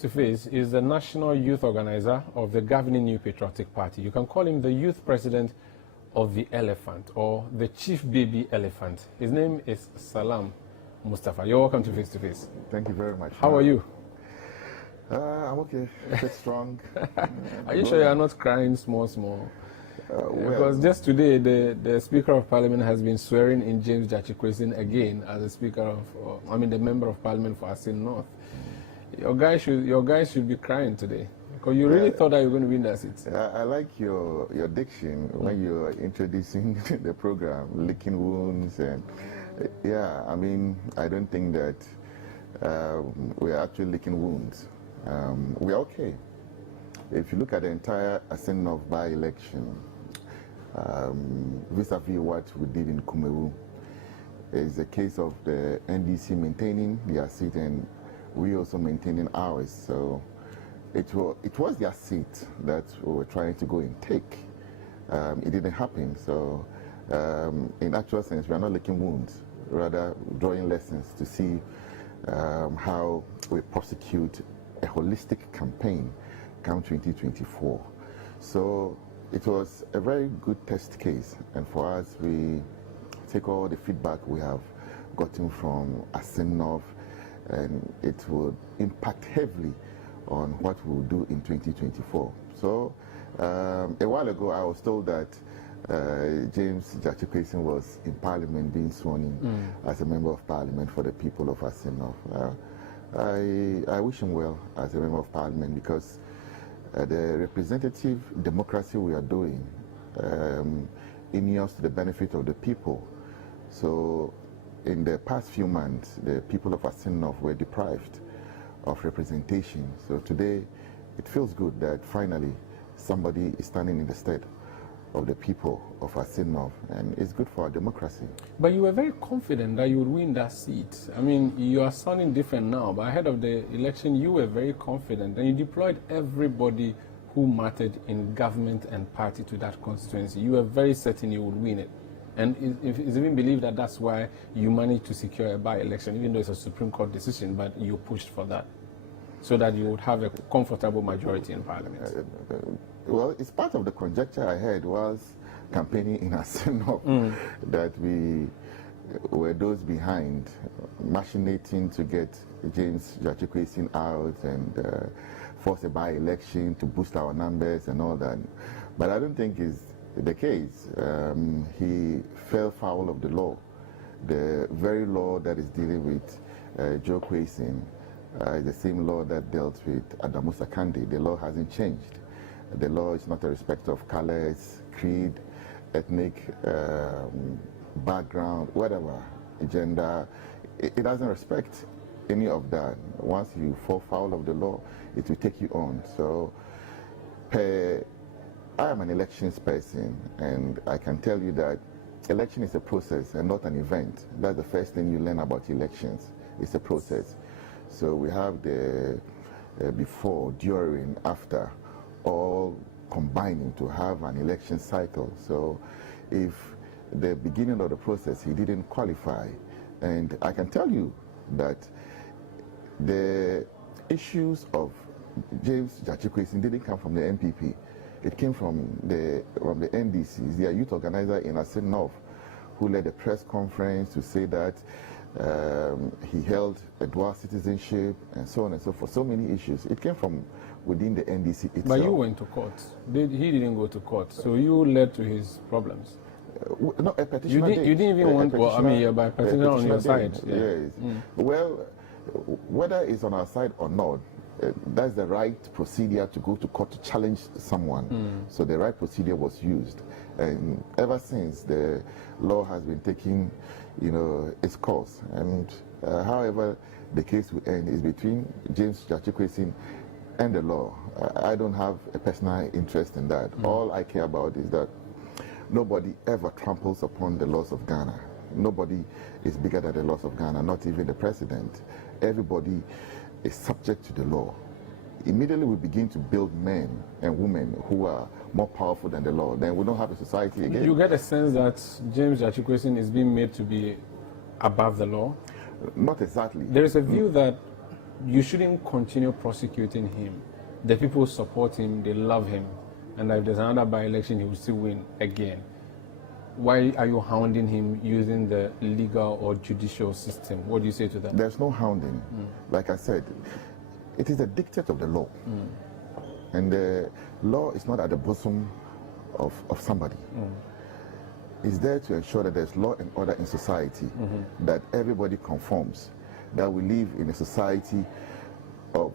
To Face is the national youth organizer of the governing New Patriotic Party. You can call him the youth president of the elephant or the chief baby elephant. His name is Salam Mustapha. You're welcome to Face to Face. Thank you very much. How are you? I'm okay. Quite strong. Are you sure you are not crying small? Because just today, the Speaker of Parliament has been swearing in James Jachikwesin again as the Speaker of, the Member of Parliament for Asin North. Your guys should be crying today because you really thought that you were going to win that seat. I like your diction when you're introducing the program, licking wounds, and I don't think that we're actually licking wounds. We're okay. If you look at the entire Asin North by-election, vis-a-vis what we did in Kumewu, it's a case of the NDC maintaining their seat and we also maintaining ours. So it was their seat that we were trying to go and take. It didn't happen. So in actual sense, we are not licking wounds, rather drawing lessons to see how we prosecute a holistic campaign come 2024. So it was a very good test case. And for us, we take all the feedback we have gotten from Asin North, and it would impact heavily on what we'll do in 2024. So a while ago, I was told that James Jachikwesin was in Parliament being sworn in as a Member of Parliament for the people of Asin North. I wish him well as a Member of Parliament because the representative democracy we are doing inures to the benefit of the people. So in the past few months, the people of Asin North were deprived of representation. So today, it feels good that finally somebody is standing in the stead of the people of Asin North, and it's good for our democracy. But you were very confident that you would win that seat. I mean, you are sounding different now, but ahead of the election, you were very confident, and you deployed everybody who mattered in government and party to that constituency. You were very certain you would win it. And it's even believed that that's why you managed to secure a by-election, even though it's a Supreme Court decision, but you pushed for that, so that you would have a comfortable majority in Parliament. Well, it's part of the conjecture I had was campaigning in Asin North, that we were those behind, machinating to get James Jachikwesin out and force a by-election to boost our numbers and all that. But I don't think it's the case. He fell foul of the law, the very law that is dealing with Joe Kwesin, the same law that dealt with Adamu Sakande. The law hasn't changed. The law is not a respect of colors, creed, ethnic background, whatever, gender. It doesn't respect any of that. Once you fall foul of the law, it will take you on. So I am an elections person, and I can tell you that election is a process and not an event. That's the first thing you learn about elections. It's a process. So we have the before, during, after, all combining to have an election cycle. So if the beginning of the process he didn't qualify, and I can tell you that the issues of James Jachikwesin didn't come from the NPP. It came from the NDCs, their youth organizer in Asin North, who led a press conference to say that he held a dual citizenship and so on and so forth. So many issues. It came from within the NDC itself. But you went to court. He didn't go to court, so you led to his problems. No, a petitioner you didn't even want. Well, by petitioner on your side. Yeah. Yes. Well, whether it's on our side or not, that's the right procedure to go to court to challenge someone. So the right procedure was used, and ever since the law has been taking, its course. And however the case will end is between James Jachikwesin and the law. I don't have a personal interest in that. All I care about is that nobody ever tramples upon the laws of Ghana. Nobody is bigger than the laws of Ghana, not even the president. Everybody is subject to the law. Immediately we begin to build men and women who are more powerful than the law, then we don't have a society again. You get a sense that James Jachikwesin is being made to be above the law? Not exactly. There is a view that you shouldn't continue prosecuting him. The people support him, they love him, and if there's another by-election, he will still win again. Why are you hounding him using the legal or judicial system? What do you say to that? There's no hounding. Like I said, it is a dictate of the law. And the law is not at the bosom of somebody. It's there to ensure that there's law and order in society, that everybody conforms, that we live in a society of,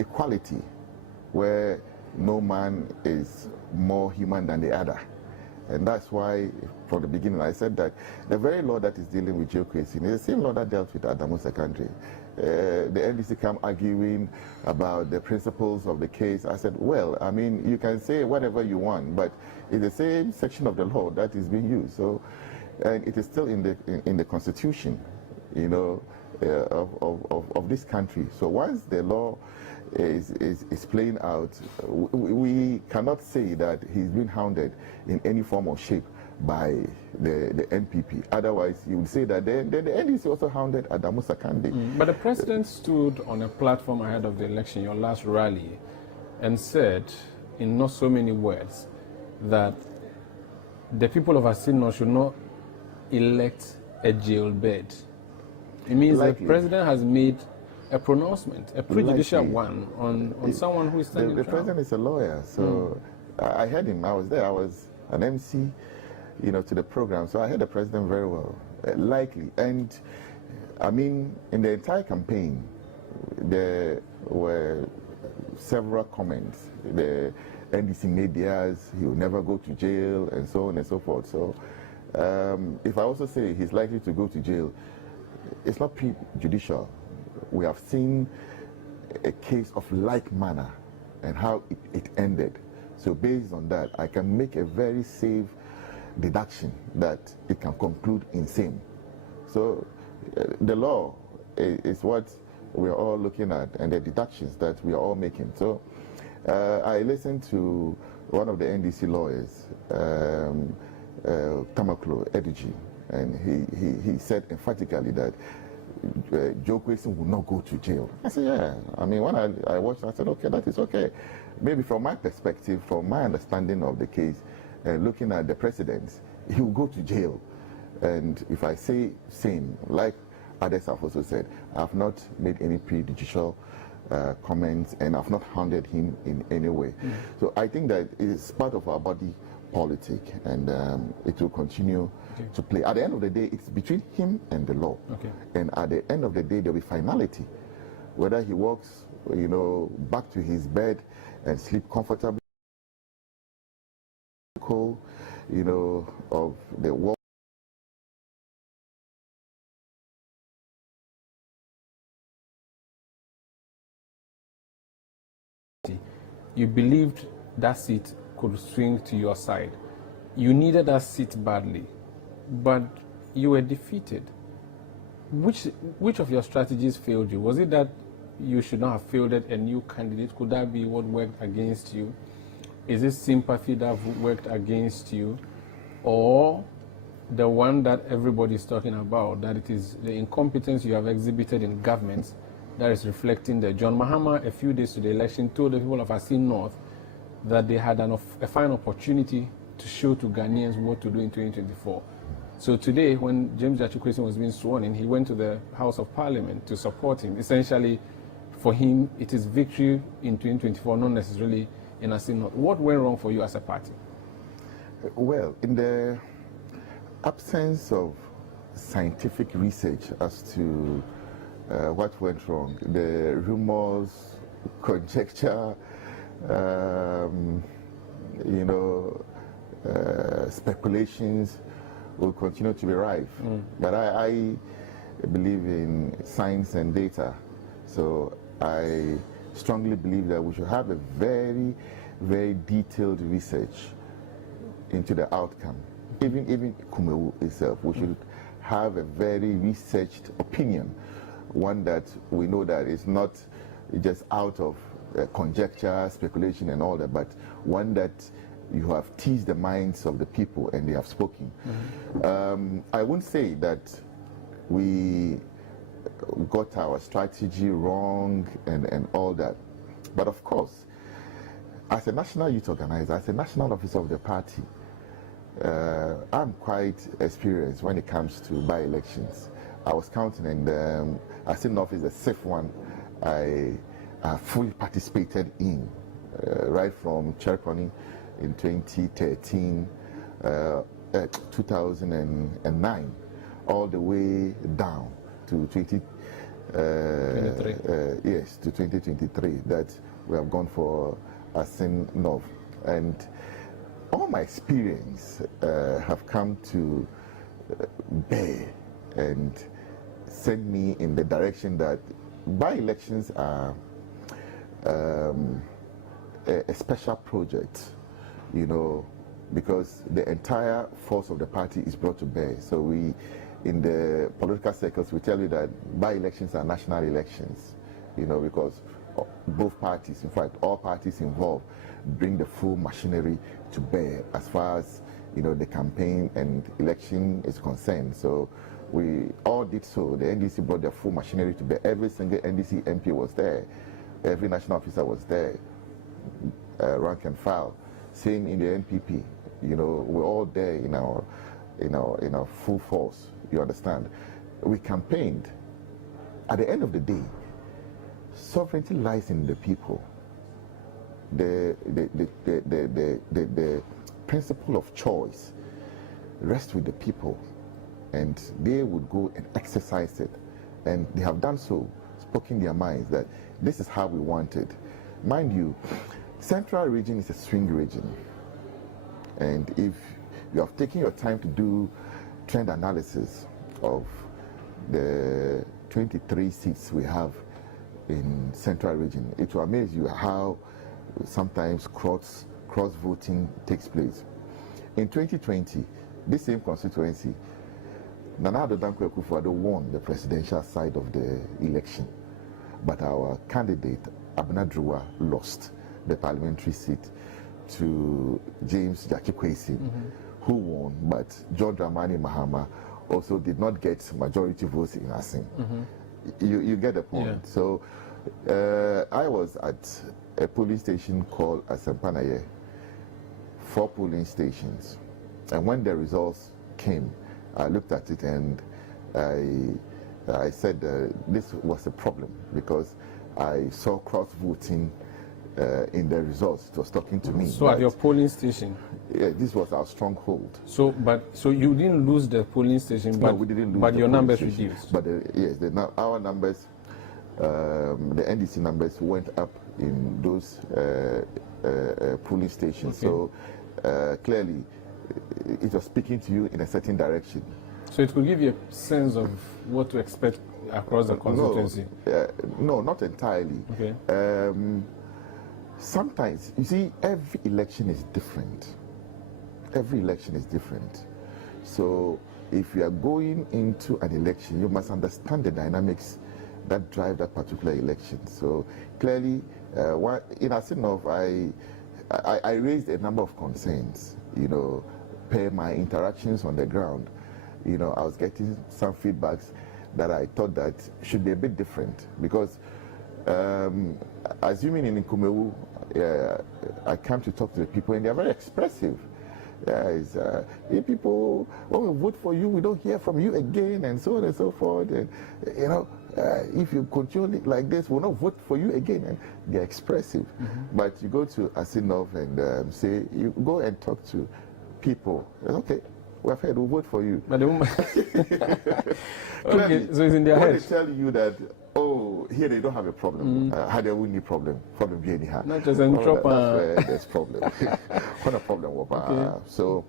equality, where no man is more human than the other. And that's why, from the beginning, I said that the very law that is dealing with geocracy is the same law that dealt with Adamu Secondary. The NDC come arguing about the principles of the case. I said, well, I mean, you can say whatever you want, but it's the same section of the law that is being used. So, and it is still in the Constitution, of this country. So once the law is playing out, we cannot say that he's been hounded in any form or shape by the NPP. Otherwise, you would say that then the NDC also hounded Adamu Sakande. But the president stood on a platform ahead of the election, your last rally, and said, in not so many words, that the people of Asino should not elect a jailbird. It means the president has made a pronouncement, a prejudicial one, on someone who is standing The president is a lawyer, so I heard him. I was there. I was an MC, to the program, so I heard the president very well, likely. And I mean, in the entire campaign, there were several comments. The NDC medias, he will never go to jail, and so on and so forth. So if I also say he's likely to go to jail, it's not prejudicial. We have seen a case of like manner and how it ended. So based on that, I can make a very safe deduction that it can conclude in same. So the law is what we are all looking at, and the deductions that we are all making. So I listened to one of the NDC lawyers, Tamaklo Ediji, and he said emphatically that Joe Grayson will not go to jail. I said, yeah. I mean, when I watched, I said, okay, that is okay. Maybe from my perspective, from my understanding of the case, looking at the precedents, he will go to jail. And if I say same, like others have also said, I have not made any prejudicial comments, and I've not hounded him in any way. So I think that it's part of our body politic, and it will continue to play. At the end of the day, it's between him and the law. And at the end of the day, there will be finality. Whether he walks, back to his bed and sleep comfortably, of the world. You believed that seat could swing to your side. You needed that seat badly, but you were defeated. Which of your strategies failed you? Was it that you should not have fielded a new candidate? Could that be what worked against you? Is it sympathy that worked against you? Or the one that everybody is talking about, that it is the incompetence you have exhibited in government that is reflecting there? John Mahama, a few days to the election, told the people of Asin North that they had a fine opportunity to show to Ghanaians what to do in 2024. So today, when James Jachukwueze was being sworn in, he went to the House of Parliament to support him. Essentially, for him, it is victory in 2024, not necessarily in Asin North. What went wrong for you as a party? Well, in the absence of scientific research as to what went wrong, the rumors, conjecture, speculations will continue to be rife. But I believe in science and data, so I strongly believe that we should have a very, very detailed research into the outcome. Even Kumewu itself, we should have a very researched opinion, one that we know that is not just out of conjecture, speculation and all that, but one that you have teased the minds of the people and they have spoken. I won't say that we got our strategy wrong and all that. But of course, as a national youth organizer, as a national officer of the party, I'm quite experienced when it comes to by-elections. I was counting, and I still know is the sixth one I fully participated in, right from Cherkoni in 2013, 2009, all the way down to 2023. That we have gone for Asin North, and all my experience have come to bear and send me in the direction that by-elections are a special project, you know, because the entire force of the party is brought to bear. So we, in the political circles, we tell you that by-elections are national elections, you know, because both parties, in fact, all parties involved, bring the full machinery to bear as far as, you know, the campaign and election is concerned. So we all did so. The NDC brought their full machinery to bear. Every single NDC MP was there. Every national officer was there, rank and file. Same in the NPP. You know, we're all there in our full force. You understand? We campaigned. At the end of the day, sovereignty lies in the people. The principle of choice rests with the people, and they would go and exercise it. And they have done so, spoken their minds that this is how we want it. Mind you, Central region is a swing region. And if you have taken your time to do trend analysis of the 23 seats we have in Central region, it will amaze you how sometimes cross voting takes place. In 2020, this same constituency, Nana Addo Dankwa Akufo-Addo won the presidential side of the election, but our candidate Abena Druwa lost the parliamentary seat to James Jackie Kwesi, who won, but John Dramani Mahama also did not get majority votes in Asin. You get the point. Yeah. So I was at a polling station called Asempanaye, 4 polling stations, and when the results came, I looked at it and I said this was a problem because I saw cross-voting in the results. It was talking to me. So at your polling station? Yeah, this was our stronghold. So you didn't lose the polling station, but, no, we didn't lose but the your numbers station. reduced? But yes, our numbers, the NDC numbers went up in those polling stations. Okay. So clearly, it was speaking to you in a certain direction. So it could give you a sense of what to expect across the constituency? No, not entirely. Okay. Sometimes, you see, every election is different. Every election is different. So if you are going into an election, you must understand the dynamics that drive that particular election. So clearly, in Asinov, I raised a number of concerns, you know, per my interactions on the ground. You know, I was getting some feedbacks that I thought that should be a bit different because assuming in Nkumewu, I come to talk to the people and they are very expressive. If people, when we vote for you, we don't hear from you again, and so on and so forth. And you know, if you continue like this, we'll not vote for you again. And they're expressive. But you go to Asinov and say, you go and talk to people. Okay, we've heard, we'll vote for you. But the woman okay, so it's in their head. When they tell you that, oh, here they don't have a problem. How they will need problem be anyhow. Not just in that's where there's problem. When a problem was. Okay. So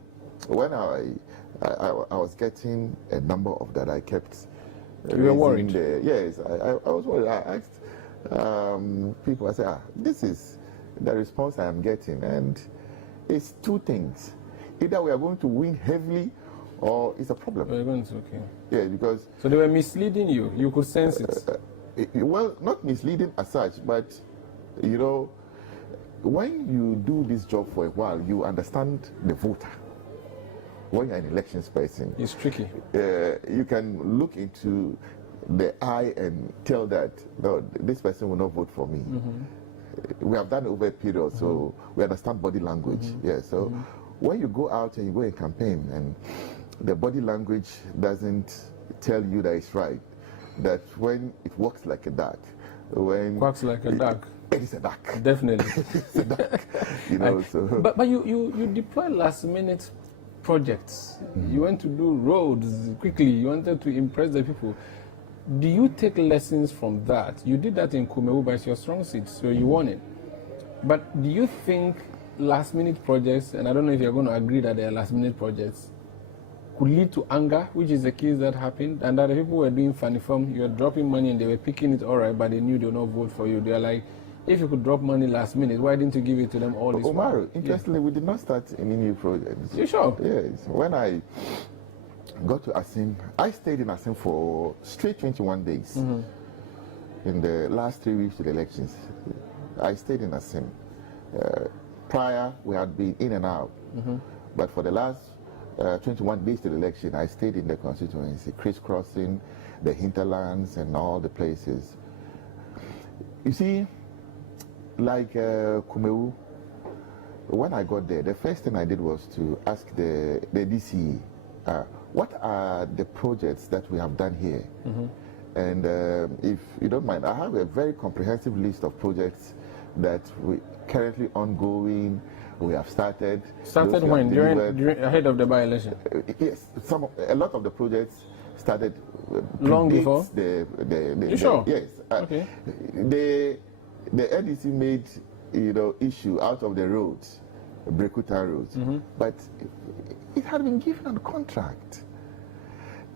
when I was getting a number of that, I kept. You were worried. Yes, I was worried. I asked people. I said, this is the response I am getting, and it's 2 things. Either we are going to win heavily, or it's a problem. We're going to, okay. Yeah, because. So they were misleading you. You could sense it. Well, not misleading as such, but you know, when you do this job for a while, you understand the voter. When you're an elections person, it's tricky. You can look into the eye and tell that, no, this person will not vote for me. We have done over a period, so we understand body language. Yeah, so when you go out and you go and campaign and the body language doesn't tell you that it's right, that when it walks like a duck, when quacks like a duck, it is a duck. Definitely. It's a duck. You know, so. But you deploy last minute projects. You want to do roads quickly. You wanted to impress the people. Do you take lessons from that? You did that in Kumewu, but it's your strong suit, so you won it. But do you think last minute projects, and I don't know if you're going to agree that they are last minute projects, could lead to anger, which is the case that happened, and that the people were doing funny form, you were dropping money and they were picking it all right, but they knew they would not vote for you. They're like, if you could drop money last minute, why didn't you give it to them all this while? Omar, interestingly, we did not start any new projects. You sure? Yes. When I got to Asim, I stayed in Asim for straight 21 days. In the last 3 weeks of the elections, I stayed in Asim. Prior, we had been in and out. But for the last 21 days to the election, I stayed in the constituency, crisscrossing the hinterlands and all the places. You see, like Kumewu, when I got there, the first thing I did was to ask the DCE, what are the projects that we have done here? And if you don't mind, I have a very comprehensive list of projects that we currently ongoing. We have started. Started when? During ahead of the by-election? Yes, a lot of the projects started long before. You sure? Yes. Okay. The NDC made issue out of the roads, Brekuta roads, but it had been given on contract.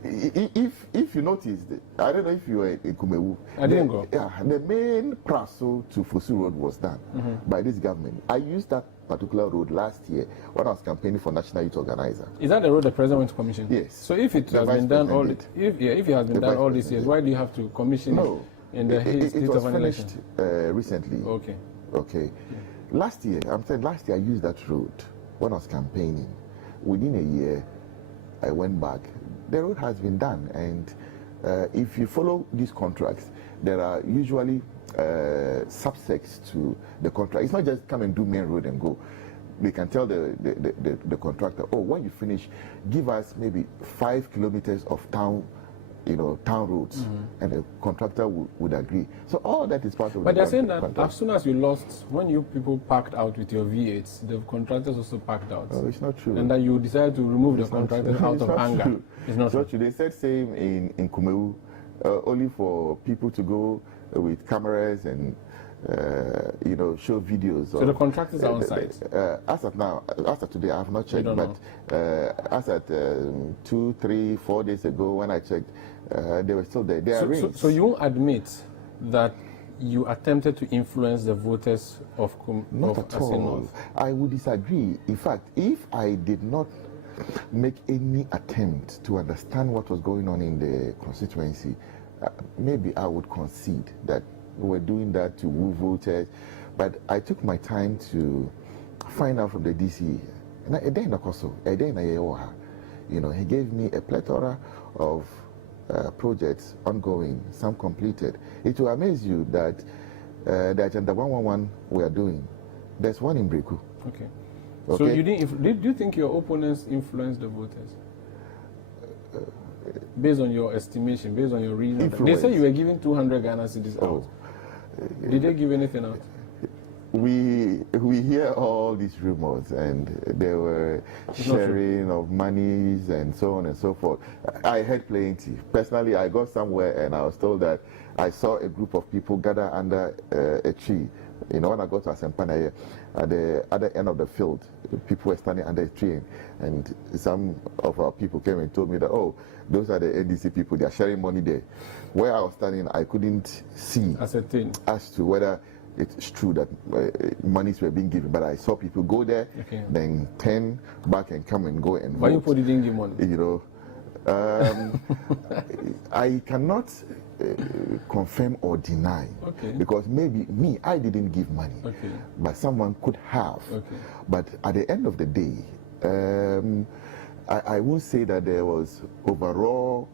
If you noticed, I don't know if you were in Kumewu. I didn't go. Yeah, the main Praso to Fosu Road was done by this government. I used that particular road last year when I was campaigning for National Youth Organizer. Is that the road the president went to commission? Yes. So if it has been done all, if it has been done all these years, why do you have to commission it in the heat of an election? Recently. Okay. Okay. Last year, I used that road when I was campaigning. Within a year, I went back. The road has been done, and if you follow these contracts, there are usually subsects to the contract. It's not just come and do main road and go. They can tell the contractor, oh, when you finish, give us maybe 5 kilometers of town roads, and the contractor would agree. So all that is part of. But they're saying that as soon as you lost, when you people packed out with your V8s, the contractors also packed out. Oh, it's not true. And that you decided to remove the contractors out of anger. True. It's not true. They said same in Kumewu, only for people to go with cameras and show videos. So the contractors are on site? As of now, as of today, I have not checked, but as at 2, 3, 4 days ago when I checked, they were still there. They are arranged. So you won't admit that you attempted to influence the voters of Not at all. I would disagree. In fact, if I did not make any attempt to understand what was going on in the constituency, maybe I would concede that we were doing that to woo voters. But I took my time to find out from the DC. He gave me a plethora of projects ongoing, some completed. It will amaze you that the Agenda 111 we are doing, there's one in Breku. Okay. So you didn't. Do you think your opponents influenced the voters? Based on your estimation, based on your reading, they say you were giving 200 Ghana cedis out. Did they give anything out? We hear all these rumors, and there were sharing of monies and so on and so forth. I heard plenty. Personally, I got somewhere and I was told that I saw a group of people gather under a tree. When I got to Asempana, at the other end of the field, people were standing under a tree, and some of our people came and told me that, oh, those are the NDC people, they are sharing money there. Where I was standing, I couldn't see as to whether it's true that monies were being given, but I saw people go there, then turn back and come and go and Why vote. you didn't give money? I cannot confirm or deny, because maybe I didn't give money, but someone could have. But at the end of the day, I won't say that there was overall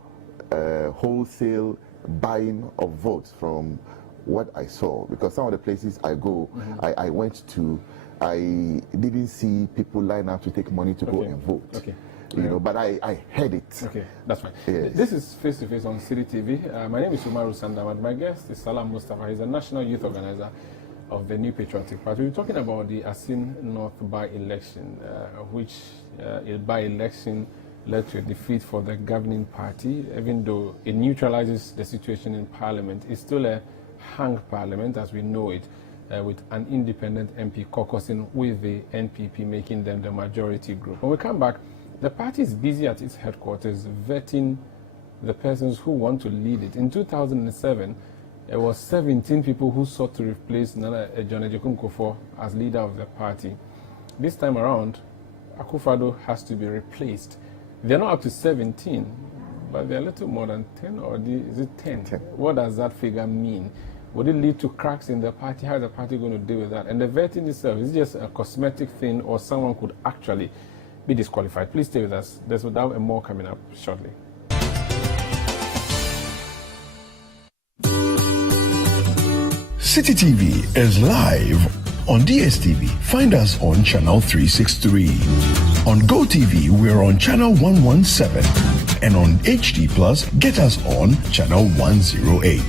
wholesale buying of votes from what I saw, because some of the places I go, I went to, I didn't see people line up to take money to go and vote. Okay. You know, but I heard it. Okay, that's fine. Yes. This is Face to Face on City TV. My name is Sandam, and my guest is Salam Mustapha. He's a national youth organizer of the New Patriotic Party. We're talking about the Asin North by-election, which by-election led to a defeat for the governing party. Even though it neutralizes the situation in Parliament, it's still a hung Parliament as we know it, with an independent MP caucusing with the NPP, making them the majority group. When we come back, the party is busy at its headquarters vetting the persons who want to lead it. In 2007, there was 17 people who sought to replace Nana John Kufuor as leader of the party. This time around, Akufo-Addo has to be replaced. They're not up to 17, but they're a little more than 10, or is it 10? 10. What does that figure mean? Would it lead to cracks in the party? How is the party going to deal with that? And the vetting itself, is it just a cosmetic thing, or someone could actually be disqualified? Please stay with us. There's more coming up shortly. City TV is live on DSTV. Find us on channel 363. On GoTV, we're on channel 117. And on HD Plus, get us on channel 108.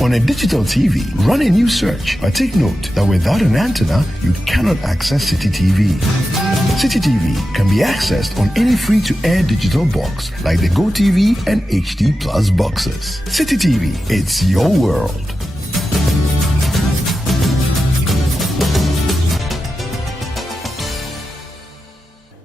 On a digital TV, run a new search, but take note that without an antenna, you cannot access City TV. City TV can be accessed on any free-to-air digital box like the GoTV and HD Plus boxes. City TV, it's your world.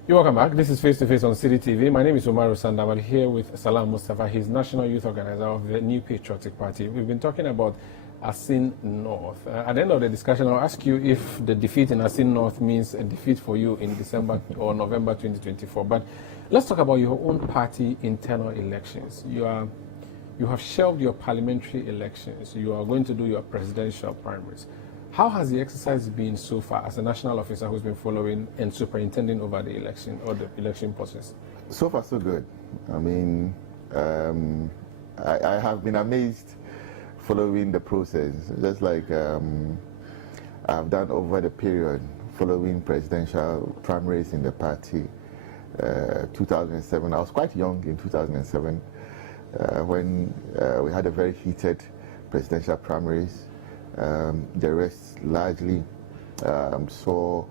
You're welcome back. This is Face to Face on City TV. My name is Sandam. I'm here with Salam Mustapha. He's national youth organizer of the New Patriotic Party. We've been talking about Asin North. At the end of the discussion, I'll ask you if the defeat in Asin North means a defeat for you in December or November 2024. But let's talk about your own party internal elections. You have shelved your parliamentary elections. You are going to do your presidential primaries. How has the exercise been so far as a national officer who's been following and superintending over the election or the election process? So far, so good. I mean, I have been amazed following the process, just like I've done over the period following presidential primaries in the party. 2007, I was quite young in 2007 when we had a very heated presidential primaries. The rest largely saw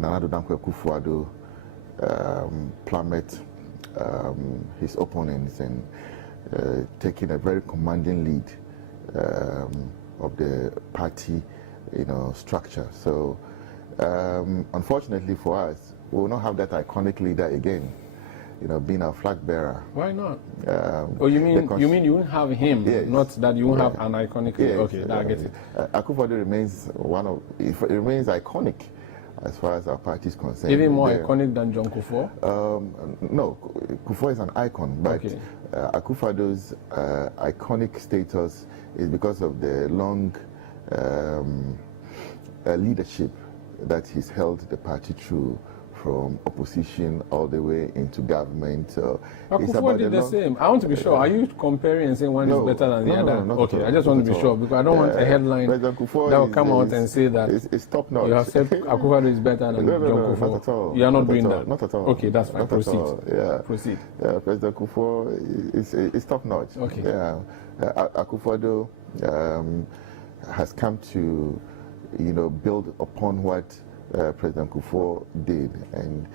Nana Akufo-Addo plummet his opponents and taking a very commanding lead of the party, structure. So, unfortunately for us, we will not have that iconic leader again. Being our flag bearer. Why not? You mean you won't have him, yes. Not that you won't have an iconic leader. Yes. Okay, I get it. Akufo-Addo remains it remains iconic as far as our party is concerned. Even more iconic than John Kufuor? No, Kufuor is an icon, but okay. Akufo-Addo's iconic status is because of the long leadership that he's held the party through, from opposition all the way into government. So Akufo did the same. I want to be sure. Are you comparing and saying one is better than the other? No, okay, I just want to be sure, because I don't want a headline that will come out and say that it's top notch. You have said Akufo is better than John Kufuor. Not at all. You are not doing that? Not at all. Okay, that's fine. Proceed. Yeah. Proceed. President Kufuor is top notch. Okay. Yeah. Akufo-Addo has come to, build upon what President Kufuor did, and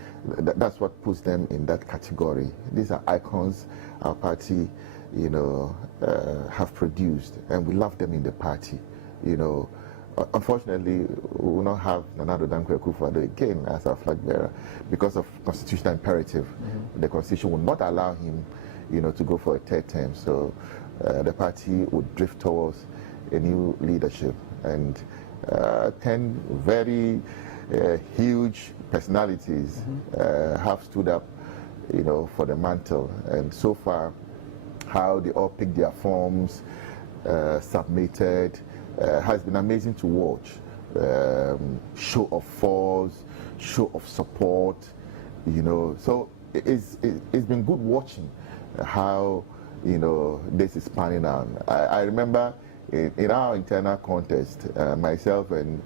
that's what puts them in that category. These are icons our party, have produced, and we love them in the party. Unfortunately, we will not have Nana Akufo-Addo again as our flag bearer because of constitutional imperative. The constitution will not allow him, to go for a third term. So the party would drift towards a new leadership, and 10 very huge personalities have stood up, for the mantle. And so far, how they all picked their forms, submitted, has been amazing to watch. Show of force, show of support, So it's been good watching how you know, this is panning out. I remember in our internal contest, myself and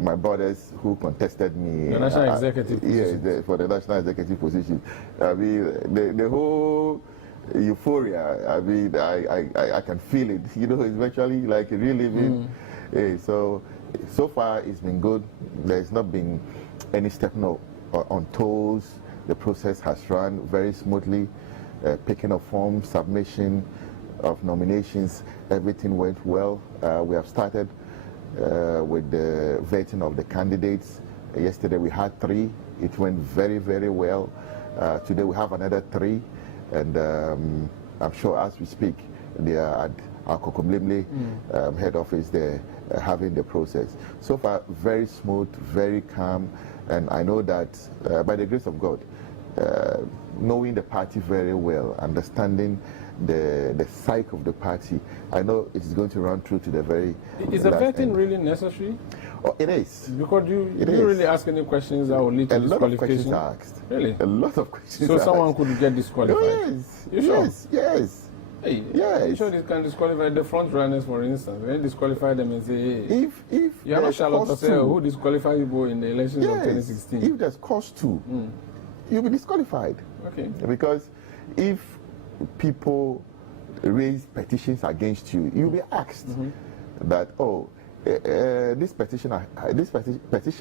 my brothers who contested me. The national executive position. Yeah, for the national executive position. I mean, the whole euphoria, I mean, I can feel it. You know, it's virtually like reliving. So far it's been good. There's not been any stepping on toes. The process has run very smoothly. Picking of forms, submission of nominations, everything went well. We have started with the vetting of the candidates. Yesterday we had 3. It went very, very well. Today we have another 3, and I'm sure as we speak, they are at our Kokomlemle head office there having the process. So far, very smooth, very calm, and I know that by the grace of God, knowing the party very well, understanding the psyche of the party, I know it's going to run through to the very Is the vetting end. really necessary? Oh, it is. Because you It is. really ask any questions that will lead to A lot of disqualification? questions are asked. Really? A lot of questions. So are someone asked. could get disqualified? Oh, yes. You sure? Yes. Hey, Yes. you sure this can disqualify the front runners, for instance? When disqualify them and say, hey, If you're not there's Charlotte cause Osei, to- who disqualified you in the elections of Yes. 2016? If there's cause to, you'll be disqualified. Okay. Because if people raise petitions against you, you'll be asked that, this petition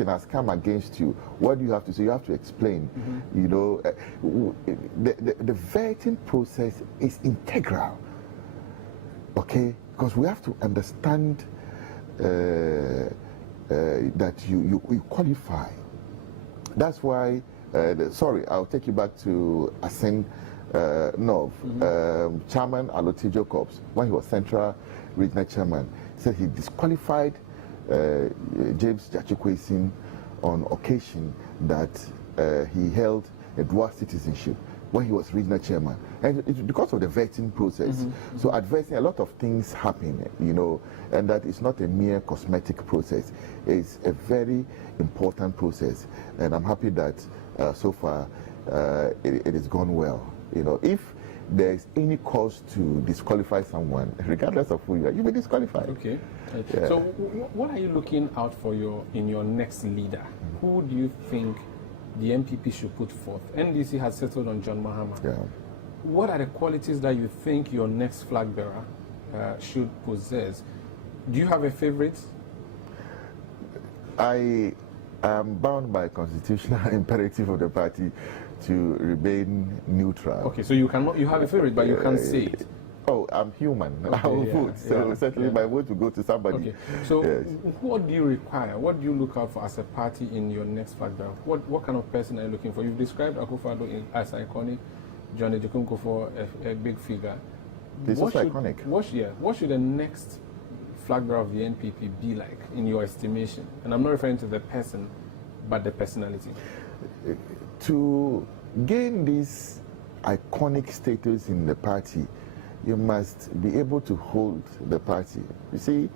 has come against you. What do you have to say? You have to explain. You know, the vetting process is integral. Okay, because we have to understand that you qualify. That's why. Sorry, I'll take you back to Asen Nov. Chairman Alotijo Corps, when he was Central Regional Chairman, said he disqualified James Jachikwesin on occasion that he held a dual citizenship when he was regional chairman, and it's because of the vetting process. So at vetting, a lot of things happen, you know, and that is not a mere cosmetic process. It's a very important process, and I'm happy that so far it has gone well. You know, if there's any cause to disqualify someone, regardless of who you are, you'll be disqualified. Okay. Yeah. So what are you looking out for in your next leader? Who do you think the NPP should put forth? NDC has settled on John Mahama. Yeah. What are the qualities that you think your next flag bearer should possess? Do you have a favorite? I am bound by constitutional imperative of the party to remain neutral. Okay, so you have a favorite, but you can't say it. Oh, I'm human. Okay, I will yeah, vote. So yeah, certainly yeah. my vote will go to somebody. Okay, so Yes. what do you require? What do you look out for as a party in your next flag bearer? What kind of person are you looking for? You've described Akufo-Addo as iconic, John Ejikunkwo for a big figure. He's also iconic. What should the next flag bearer of the NPP be like in your estimation? And I'm not referring to the person, but the personality. To gain this iconic status in the party, you must be able to hold the party. You see,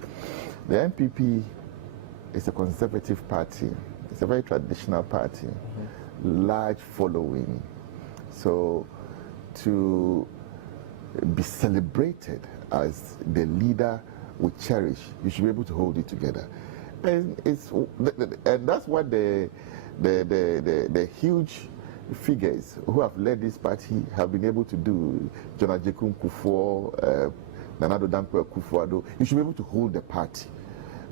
the NPP is a conservative party. It's a very traditional party, large following. So to be celebrated as the leader we cherish, you should be able to hold it together. And that's what the huge figures who have led this party have been able to do. John Ajekun Kufuor, Nanado Dankwa Akufo-Addo. You should be able to hold the party.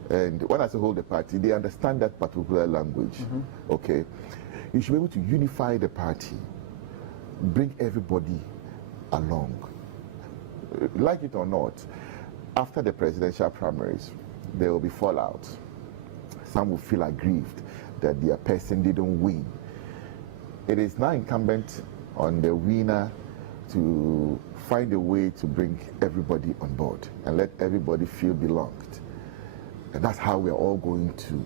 And when I say hold the party, they understand that particular language. Okay, you should be able to unify the party, bring everybody along. Like it or not, after the presidential primaries, there will be fallout. Some will feel aggrieved that their person didn't win. It is now incumbent on the winner to find a way to bring everybody on board and let everybody feel belonged. And that's how we're all going to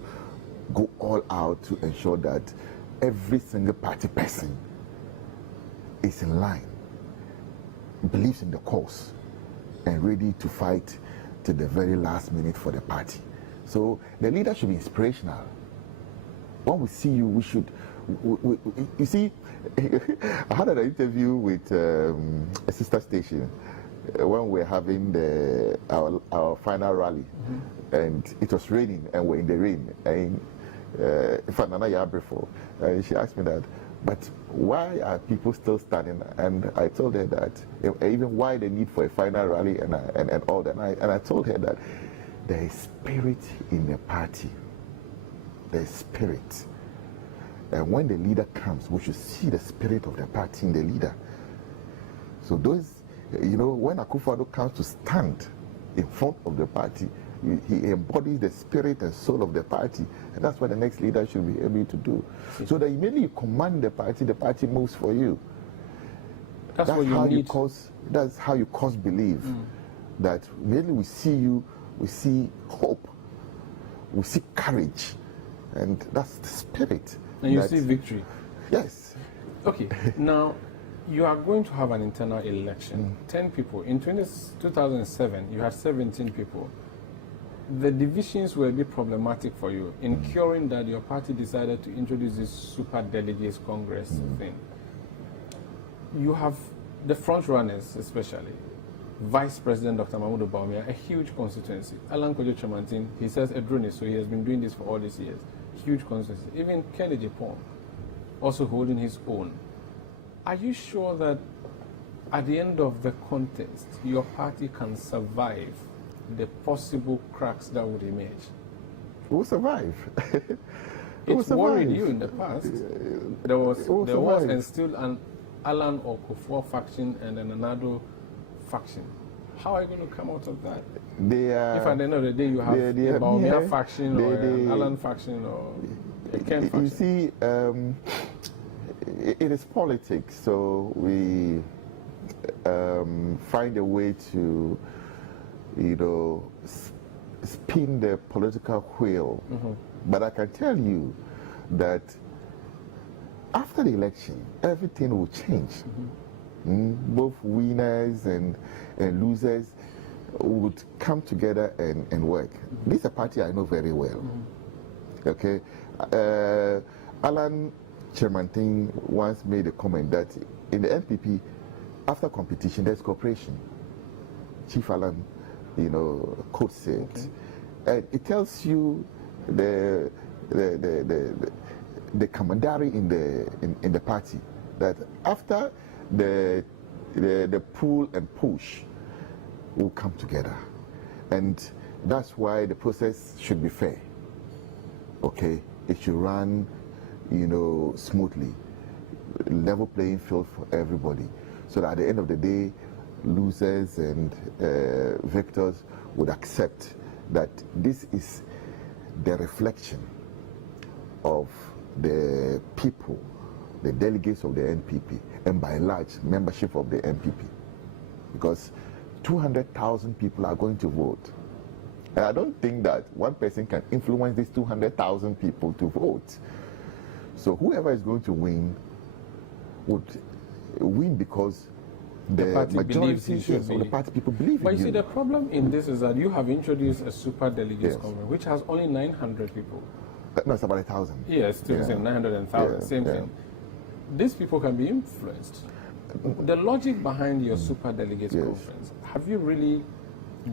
go all out to ensure that every single party person is in line, believes in the cause, and ready to fight to the very last minute for the party. So the leader should be inspirational. When we see you, we you see, I had an interview with a sister station when we were having our final rally, and it was raining, and we're in the rain. And she asked me that, but why are people still standing? And I told her that even why the need for a final rally and all that. And I told her that there is spirit in the party. There is spirit. And when the leader comes, we should see the spirit of the party in the leader. So those, when Akufo-Addo comes to stand in front of the party, he embodies the spirit and soul of the party. And that's what the next leader should be able to do. So that immediately you command the party moves for you. That's what you need. That's how you cause belief. That immediately we see you, we see hope, we see courage. And that's the spirit. And you see victory. Yes. Okay, now you are going to have an internal election. 10 people. In 2007, you had 17 people. The divisions will be problematic for you. In curing that, your party decided to introduce this super delegates Congress thing. You have the front runners, especially Vice President Dr. Mahmoud Bawumia, a huge constituency. Alan Kojo Chamantin, he says Edroni, so he has been doing this for all these years. Huge constituency. Even Kennedy Pong, also holding his own. Are you sure that at the end of the contest, your party can survive the possible cracks that would emerge? We'll survive. It's worried you in the past. There was and still an Alan or Kufuor faction and an Anado faction. How are you going to come out of that? If at the end of the day you have a Bawumia faction or an Alan faction or a Ken faction. You see, it is politics, so we find a way to spin the political wheel. But I can tell you that after the election, everything will change. Both winners and losers would come together and work. This is a party I know very well. Okay, Alan Chairmantin once made a comment that in the NPP, after competition, there's cooperation. Chief Alan, quote said, and it tells you the camaraderie in the party, that after the pull and push will come together, and that's why the process should be fair. Okay, it should run, smoothly, level playing field for everybody, so that at the end of the day, losers and victors would accept that this is the reflection of the people, the delegates of the NPP, and by and large, membership of the NPP. Because 200,000 people are going to vote. And I don't think that one person can influence these 200,000 people to vote. So whoever is going to win would win because the majority of the party people believe in you. But you see, the problem in this is that you have introduced a super delegates conference, which has only 900 people. No, it's about 1,000. Yes, still the same, 900 and 1,000, same thing. These people can be influenced. The logic behind your super delegates conference, have you really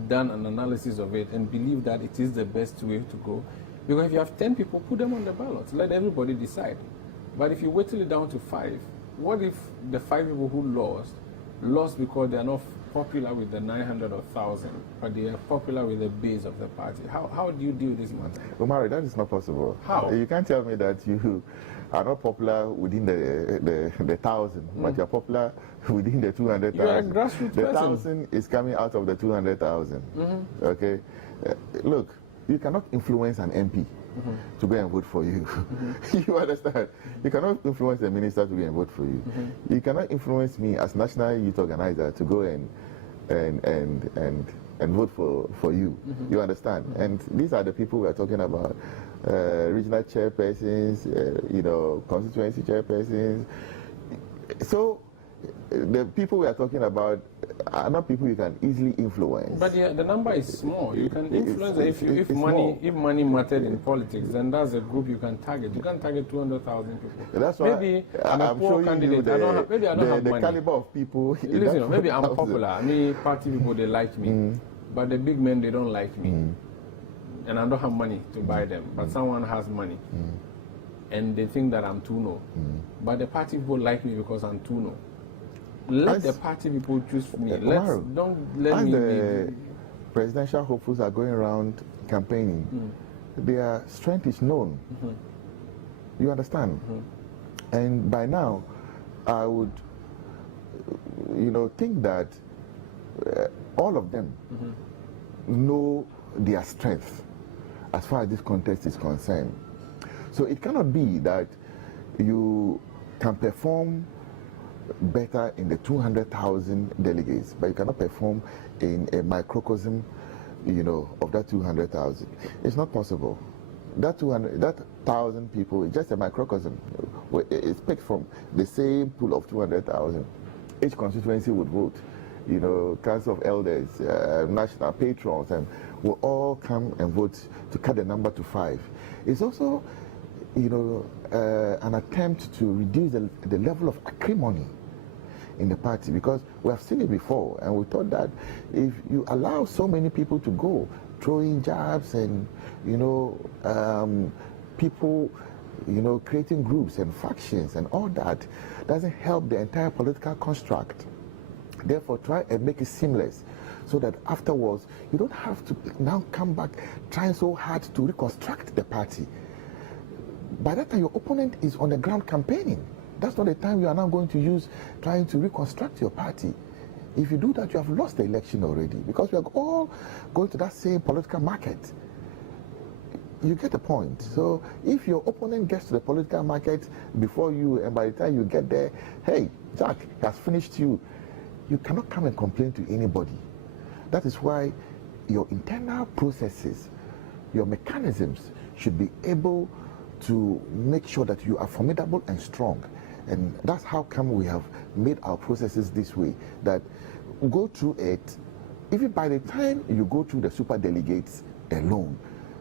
done an analysis of it and believe that it is the best way to go? Because if you have 10 people, put them on the ballot. Let everybody decide. But if you whittle it down to 5, what if the 5 people who lost because they are not popular with the 900 or 1,000, but they are popular with the base of the party? How do you deal with this matter? Omari, that is not possible. How? You can't tell me that you are not popular within the 1,000, but you are popular within the 200,000. You are a grassroots the person. 1,000 is coming out of the 200,000. Okay? Look, you cannot influence an MP to go and vote for you. You understand? You cannot influence a minister to go and vote for you. You cannot influence me as National Youth Organizer to go and vote for you. You understand? And these are the people we are talking about. Regional chairpersons, constituency chairpersons. So the people we are talking about are not people you can easily influence. But the number is small. You can influence if small. money mattered in politics, then that's a group you can target. You can target 200,000 people. That's why maybe I'm a poor candidate. I don't have the money. caliber of people. Listen, maybe I'm popular. Me, party people, they like me. But the big men, they don't like me. And I don't have money to buy them. But someone has money. And they think that I'm too no. But the party people like me because I'm too no. Let the party people choose for me. Don't let me the presidential hopefuls are going around campaigning. Their strength is known. You understand? And by now, I would, think that all of them know their strength as far as this contest is concerned. So it cannot be that you can perform better in the 200,000 delegates, but you cannot perform in a microcosm, of that 200,000. It's not possible. That 1,000 people is just a microcosm. It's picked from the same pool of 200,000. Each constituency would vote. Council of Elders, national patrons, and will all come and vote to cut the number to 5. It's also, an attempt to reduce the level of acrimony in the party, because we have seen it before, and we thought that if you allow so many people to go, throwing jabs and, people, creating groups and factions and all that, doesn't help the entire political construct. Therefore, try and make it seamless so that afterwards you don't have to now come back trying so hard to reconstruct the party. By that time, your opponent is on the ground campaigning. That's not the time you are now going to use trying to reconstruct your party. If you do that, you have lost the election already, because we are all going to that same political market. You get the point. So if your opponent gets to the political market before you, and by the time you get there, hey, Jack has finished you, you cannot come and complain to anybody. That is why your internal processes, your mechanisms should be able to make sure that you are formidable and strong. And that's how come we have made our processes this way, that go through it. Even by the time you go through the super delegates alone,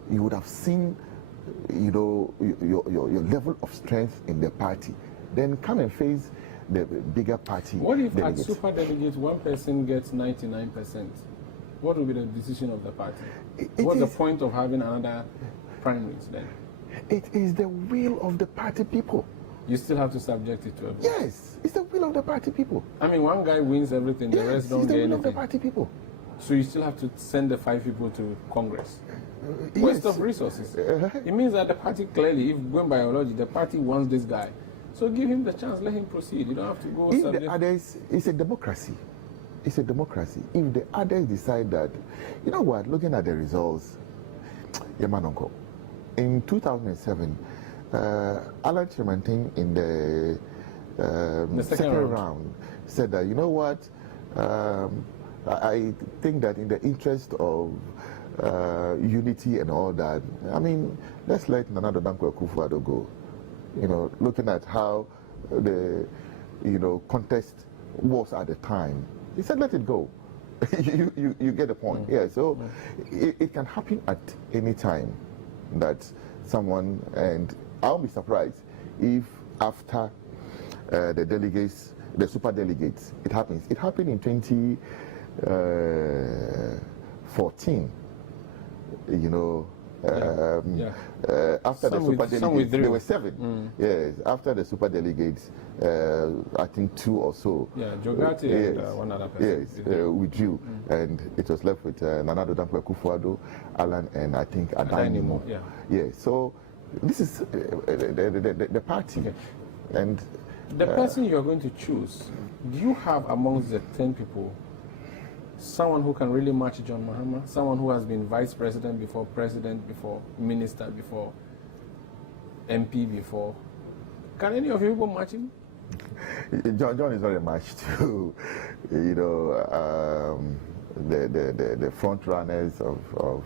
you would have seen, your level of strength in the party. Then come and face the bigger party. What if delegates. at super delegates one person gets 99%? What will be the decision of the party? What's the point of having another primaries then? It is the will of the party people. You still have to subject it to a vote. Yes, it's the will of the party people. I mean, one guy wins everything, the rest don't it's the get will anything. of the party people. So you still have to send the 5 people to Congress. Yes. Waste of resources. It means that the party clearly, if going by ideology, the party wants this guy. So give him the chance, let him proceed. You don't have to go If subject. the others, it's a democracy. It's a democracy. If the others decide that, you know what, looking at the results, Yamanonko, in 2007, Alan Chemantin in the second round said that, you know what, I think that in the interest of unity and all that, I mean, let's let Nana Dankwa Akufo-Addo go. Looking at how the, contest was at the time. He said, let it go. you get the point. Yeah, so it can happen at any time that someone, and I'll be surprised if after the delegates, the super delegates, it happens. It happened in 2014, after the super delegates, there were 7. Yes, after the super delegates, I think 2 or so. Yeah, Jogati and one other person. Yes, withdrew, and it was left with Nana Dankwa Akufo-Addo, Alan, and I think Adanimo. Yeah, so this is the party. Okay. And the person you are going to choose, do you have amongst the 10 people someone who can really match John Mahama, someone who has been vice president before, minister before, MP before? Can any of you people match him? John is not a match to, the front runners of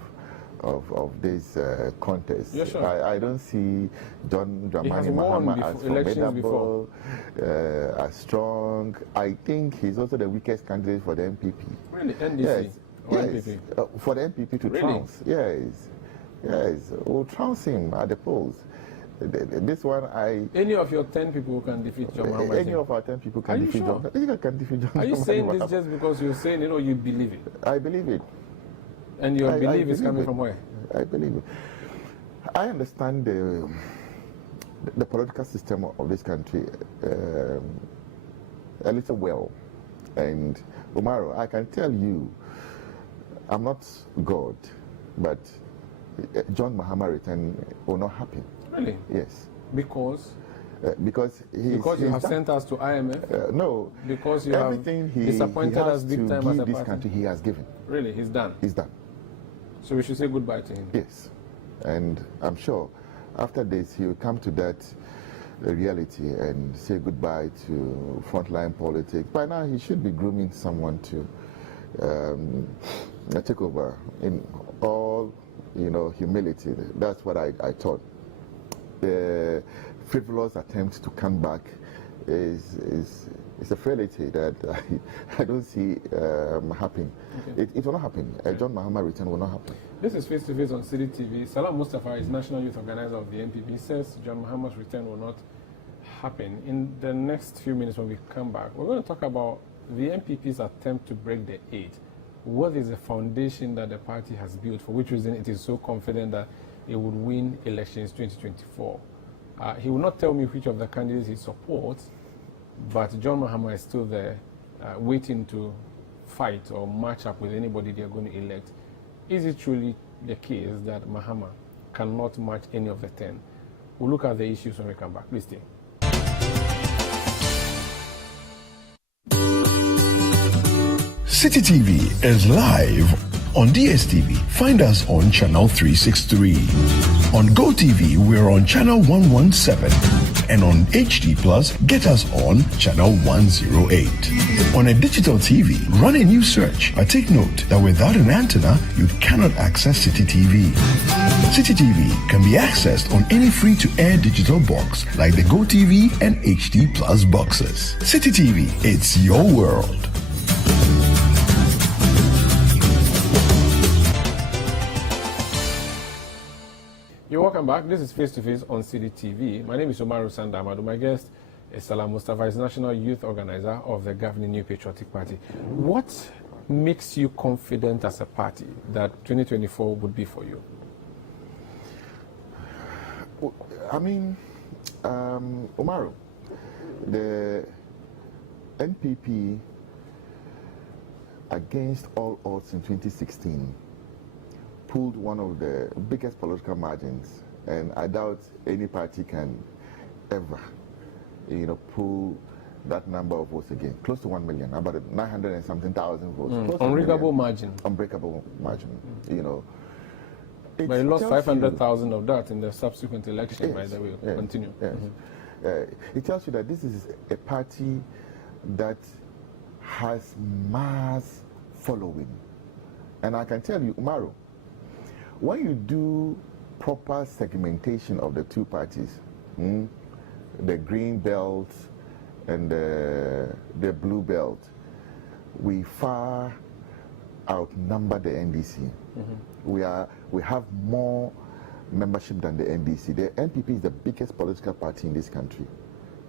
of this contest. Yeah, sure. I don't see John He has Dramani won Mahama as elections before. formidable, as strong. I think he's also the weakest candidate for the NPP. Really, NDC Yes, or yes, NPP? for the NPP to Really? trounce. Yes, we'll trounce him at the polls. This one, Any of your 10 people can defeat John Mahama? any of our 10 people Are can you defeat sure? John. You can defeat John. Are you Dramani saying this Mahama. just because you're saying, you believe it? I believe it. And your I belief is believe coming it. from where? I believe it. I understand the political system of this country a little well. And Umaru, I can tell you, I'm not God, but John Mahama return will not happen. Really? Yes. Because? Because You have sent us to IMF? No. Because you have everything disappointed he has us big to time give as a this party? country, he has given. Really? He's done? He's done. So we should say goodbye to him? Yes. And I'm sure after this he will come to that reality and say goodbye to frontline politics. By now he should be grooming someone to take over in all, humility. That's what I thought. The frivolous attempt to come back is a fallacy that I don't see happening. Okay. It will not happen. John Mahama return will not happen. This is Face to Face on City TV. Salam Mustapha is National Youth Organizer of the NPP. He says John Mahama's return will not happen. In the next few minutes when we come back, we're going to talk about the NPP's attempt to break the 8. What is the foundation that the party has built? For which reason it is so confident that it would win elections 2024? He will not tell me which of the candidates he supports, but John Mahama is still there, waiting to fight or match up with anybody they are going to elect. Is it truly the case that Mahama cannot match any of the 10? We'll look at the issues when we come back. Please stay. City TV is live on DSTV. Find us on channel 363. On GoTV, we're on channel 117. And on HD Plus, get us on channel 108. On a digital TV, run a new search. But take note that without an antenna, you cannot access City TV. City TV can be accessed on any free-to-air digital box like the GoTV and HD Plus boxes. City TV, it's your world. You're welcome back. This is Face to Face on City TV. My name is Umaru Sandamadu. My guest is Salam Mustapha, is National Youth Organizer of the governing New Patriotic Party. What makes you confident as a party that 2024 would be for you? I mean, Umaru, the NPP, against all odds in 2016, pulled one of the biggest political margins, and I doubt any party can ever, pull that number of votes again. Close to 1 million, about 900 and something thousand votes. Unbreakable margin. Unbreakable margin, But you lost 500,000 of that in the subsequent election, Yes, by the way. yes, Continue. Yes. It tells you that this is a party that has mass following. And I can tell you, Umaru, when you do proper segmentation of the two parties, the green belt and the blue belt, we far outnumber the NDC. We have more membership than the NDC. The NPP is the biggest political party in this country.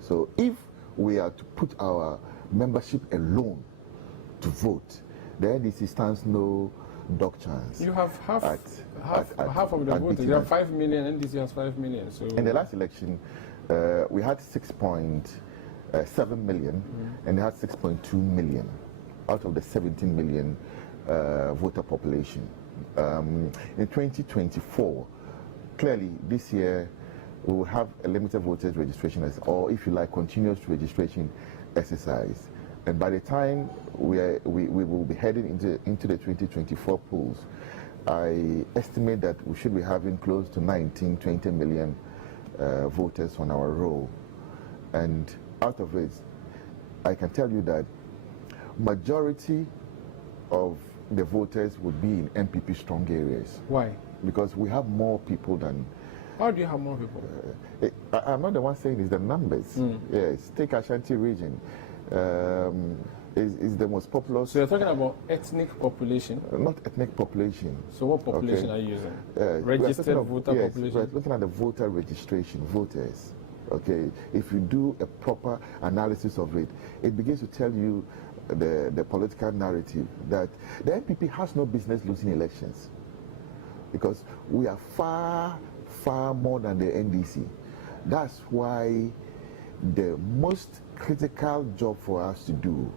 So if we are to put our membership alone to vote, the NDC stands no dog chance. You have half of the voters. You have 5 million, NDC has 5 million. So in the last election, we had 6.7 million, and they had 6.2 million out of the 17 million voter population. In 2024, clearly this year we will have a limited voters registration, or if you like, continuous registration exercise. And by the time we will be heading into the 2024 polls, I estimate that we should be having close to 19-20 million voters on our roll. And out of it, I can tell you that majority of the voters would be in NPP strong areas. why? because we have more people than. How do you have more people? I'm not the one saying it's the numbers. Yes, take Ashanti region. Is the most populous. So you're talking about ethnic population? Not ethnic population. So what population are you using? Registered voter population? We're looking at the voter registration, voters. Okay, if you do a proper analysis of it, it begins to tell you the political narrative that the NPP has no business losing elections, because we are far more than the NDC. That's why the most critical job for us to do,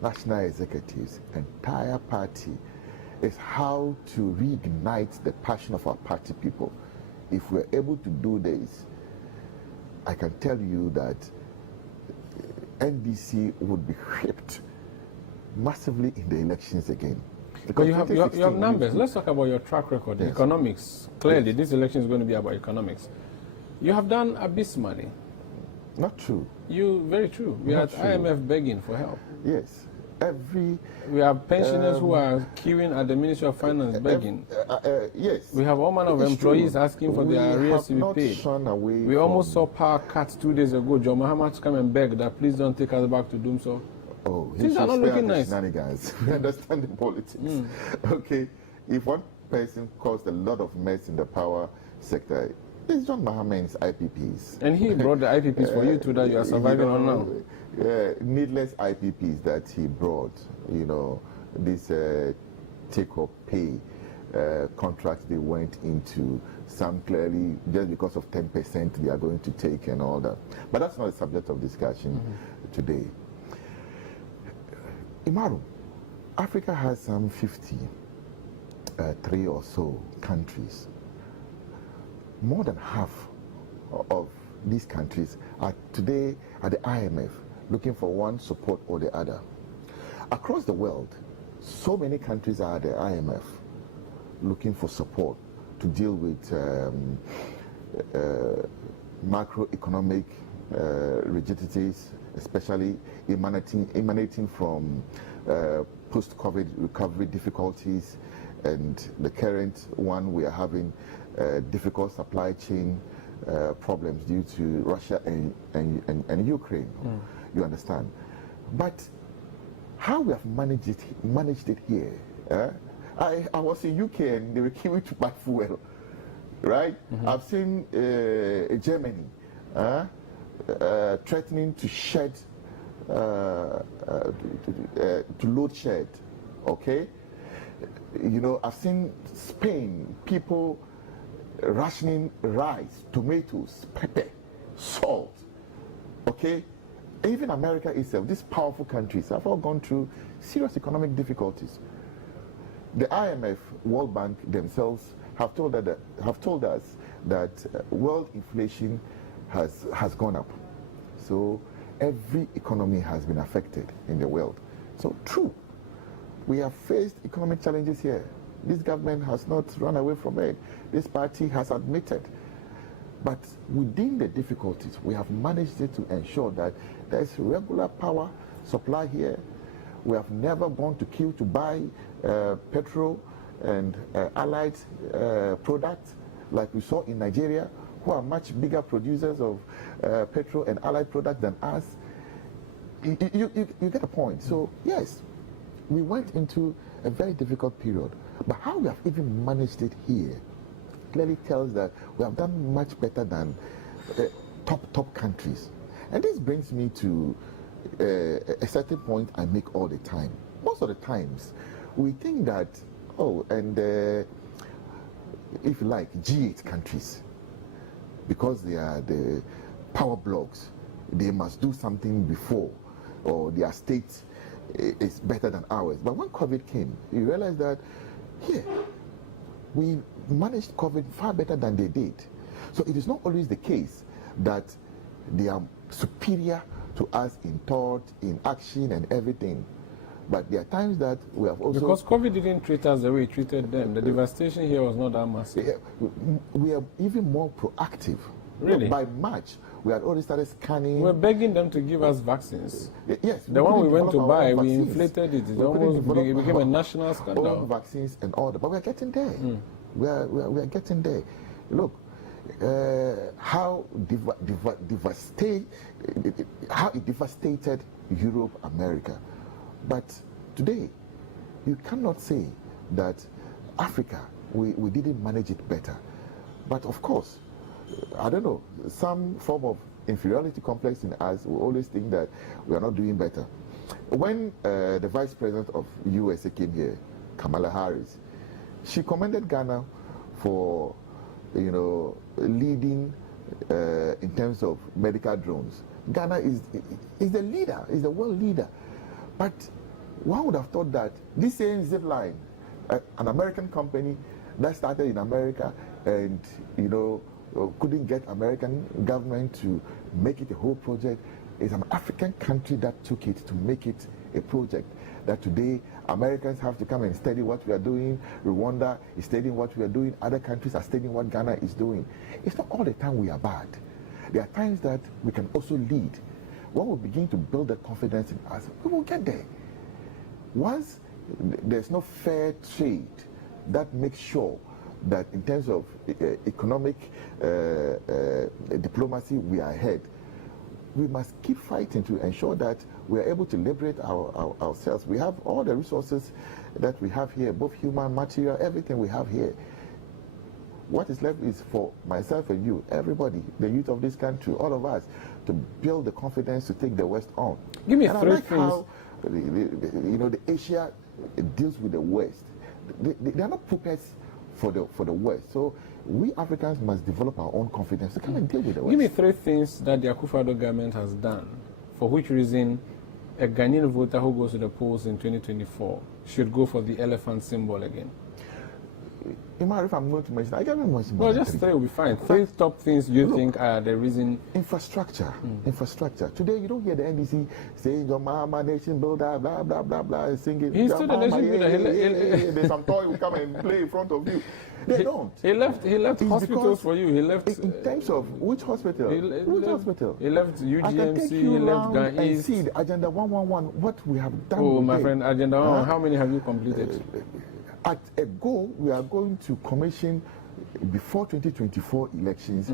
national executives, entire party, is how to reignite the passion of our party people. If we're able to do this, I can tell you that NDC would be whipped massively in the elections again. Because you have numbers. Let's talk about your track record, yes. Economics. Clearly, yes. This election is going to be about economics. You have done abysmally. Not true. Very true. We had IMF begging for help. Yes. We have pensioners who are queuing at the Ministry of Finance begging. Yes. We have all manner of employees asking for their arrears to be paid. We almost saw power cuts 2 days ago. John Mahama come and beg that please don't take us back to doom. So things are not looking nice. We understand the politics. Okay. If one person caused a lot of mess in the power sector, it's John Mahama's IPPs. And he brought the IPPs for you too that you are surviving on now. Needless IPPs that he brought, this take-up pay contracts they went into, some clearly just because of 10% they are going to take and all that. But that's not the subject of discussion today. Imaru, Africa has some 53 or so countries. More than half of these countries are today at the IMF looking for one support or the other. Across the world, so many countries are at the IMF looking for support to deal with macroeconomic rigidities, especially emanating from post-COVID recovery difficulties, and the current one we are having, difficult supply chain problems due to Russia and Ukraine. You understand? But how we have managed it here? I was in UK and they were queuing to buy fuel, right? I've seen Germany threatening to shed, to load shed. Okay, I've seen Spain, people rationing rice, tomatoes, pepper, salt. Okay, even America itself, these powerful countries have all gone through serious economic difficulties. The IMF, World Bank themselves have told us that world inflation has gone up. So every economy has been affected in the world. So true, we have faced economic challenges here. This government has not run away from it. This party has admitted. But within the difficulties, we have managed to ensure that there is regular power supply here. We have never gone to queue to buy petrol and allied products like we saw in Nigeria, who are much bigger producers of petrol and allied products than us. You get a point. So yes, we went into a very difficult period. But how we have even managed it here clearly tells that we have done much better than top countries. And this brings me to a certain point I make all the time. Most of the times, we think that, if you like, G8 countries, because they are the power blocks, they must do something before, or their state is better than ours. But when COVID came, you realize that here, we managed COVID far better than they did. So it is not always the case that they are superior to us in thought, in action, and everything. But there are times that we have also... Because COVID didn't treat us the way it treated them. The devastation here was not that massive. We are even more proactive. Really? By March, we had already started scanning... We're begging them to give us vaccines. Yes. The one we went to buy, we inflated it. It almost became a national scandal. All vaccines and all that. But we're getting there. We are getting there. Look, how it devastated Europe, America. But today, you cannot say that Africa, we didn't manage it better. But of course, I don't know, some form of inferiority complex in us will always think that we are not doing better. When the Vice President of USA came here, Kamala Harris, she commended Ghana for, leading in terms of medical drones. Ghana is the leader, is the world leader. But one would have thought that this same zip line, an American company that started in America and, couldn't get American government to make it a whole project, is an African country that took it to make it a project. That today Americans have to come and study what we are doing. Rwanda is studying what we are doing. Other countries are studying what Ghana is doing. It's not all the time we are bad. There are times that we can also lead. When we begin to build that confidence in us, we will get there. Once there's no fair trade that makes sure that in terms of economic diplomacy we are ahead, we must keep fighting to ensure that we are able to liberate ourselves. We have all the resources that we have here, both human, material, everything we have here. What is left is for myself and you, everybody, the youth of this country, all of us, to build the confidence to take the West on. Give me and three I like things. how, the Asia deals with the West. They are not puppets for the West. So we Africans must develop our own confidence to come and deal with the West. Give me three things that the Akufo-Addo government has done, for which reason a Ghanaian voter who goes to the polls in 2024 should go for the elephant symbol again. If I'm going to mention, I can't mention. Well, just three will be fine. Three top things you think are the reason. Infrastructure. Infrastructure. Today, you don't hear the NDC saying, "Your mama nation builder," blah, blah, blah, blah, and singing. He's still the nation builder. There's some toy will come and play in front of you. They don't. He left hospitals for you. He left. In terms of which hospital? Which hospital? He left I can take UGMC, he you left around and East. see the Agenda 111, what we have done. Oh, my today. friend, Agenda 1, how many have you completed? At a goal, we are going to commission before 2024 elections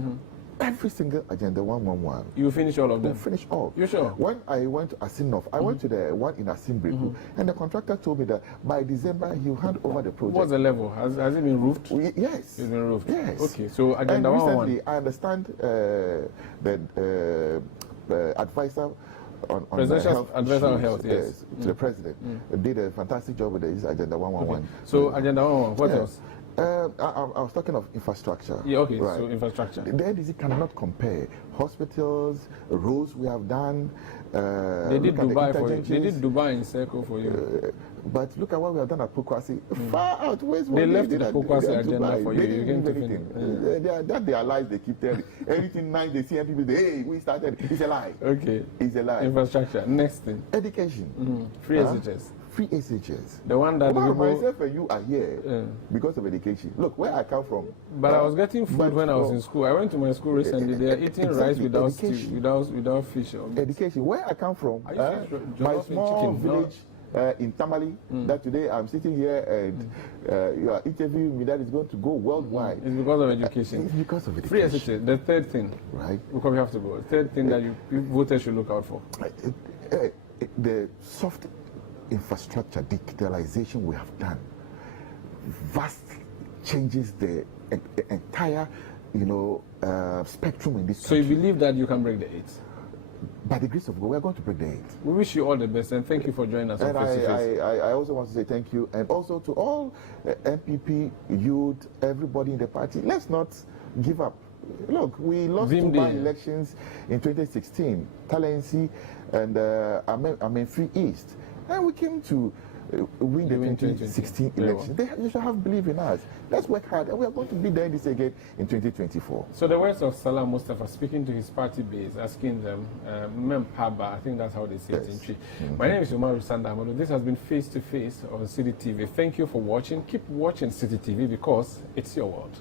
every single Agenda 111. You finish all of them? We'll finish all. You sure? When I went to Asinov, I went to the one in Asimbreku, and the contractor told me that by December he'll hand over the project. What's the level? Has it been roofed? Yes. It's been roofed? Yes. Okay, so Agenda and 111. recently, I understand the advisor on Presidential health advisor on issues, health, yes. to the president, did a fantastic job with this Agenda 111. Okay. So Agenda 111, what else? I was talking of infrastructure. Yeah, okay, right. so infrastructure. The NDC cannot compare hospitals, roads we have done. They did Dubai for you. They did Dubai in circle for you. But look at what we have done at Pokwasi. Far outweighs what They left did the at Pokwasi at agenda Dubai. for you. They You didn't came leave to anything. That their lies they keep telling. Everything nice they see NPP, hey, we started. It's a lie. Okay. It's a lie. Infrastructure. Next thing. Education. Free SHS. Free SHS. The one that the people... myself and you are here because of education. Look, where I come from. But I was getting food when I was in school. I went to my school recently. They are eating rice without stew, without fish. Education. Where I come from, my small village in Tamale, that today I'm sitting here and you are interviewing me, that is going to go worldwide. It's because of education. It's because of Free education. SHS. The third thing. Right. Because we have to go. The third thing that you voters should look out for. The soft infrastructure digitalization we have done vast changes the entire spectrum in this So you country. believe that you can break the 8? By the grace of God, we are going to break the 8. We wish you all the best and thank you for joining us on And Face to Face. I also want to say thank you, and also to all NPP youth, everybody in the party. Let's not give up. Look, we lost two by-elections in 2016, Talensi and Free East. And we came to win the 2016 election. You should have belief in us. Let's work hard, and we are going to be there this again in 2024. So the words of Salam Mustapha speaking to his party base, asking them, Mempaba, I think that's how they say it in Chi. My name is Umar Sanda Amado. This has been Face to Face on City TV. Thank you for watching. Keep watching City TV because it's your world.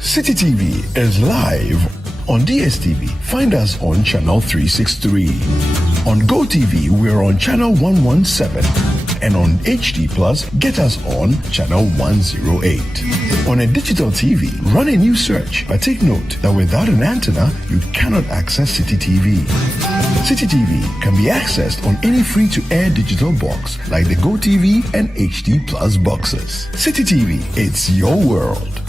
City TV is live on DSTV. Find us on channel 363. On GoTV, we're on channel 117. And on HD Plus, get us on channel 108. On a digital TV, run a new search, but take note that without an antenna, you cannot access City TV. City TV can be accessed on any free-to-air digital box like the GoTV and HD Plus boxes. City TV, it's your world.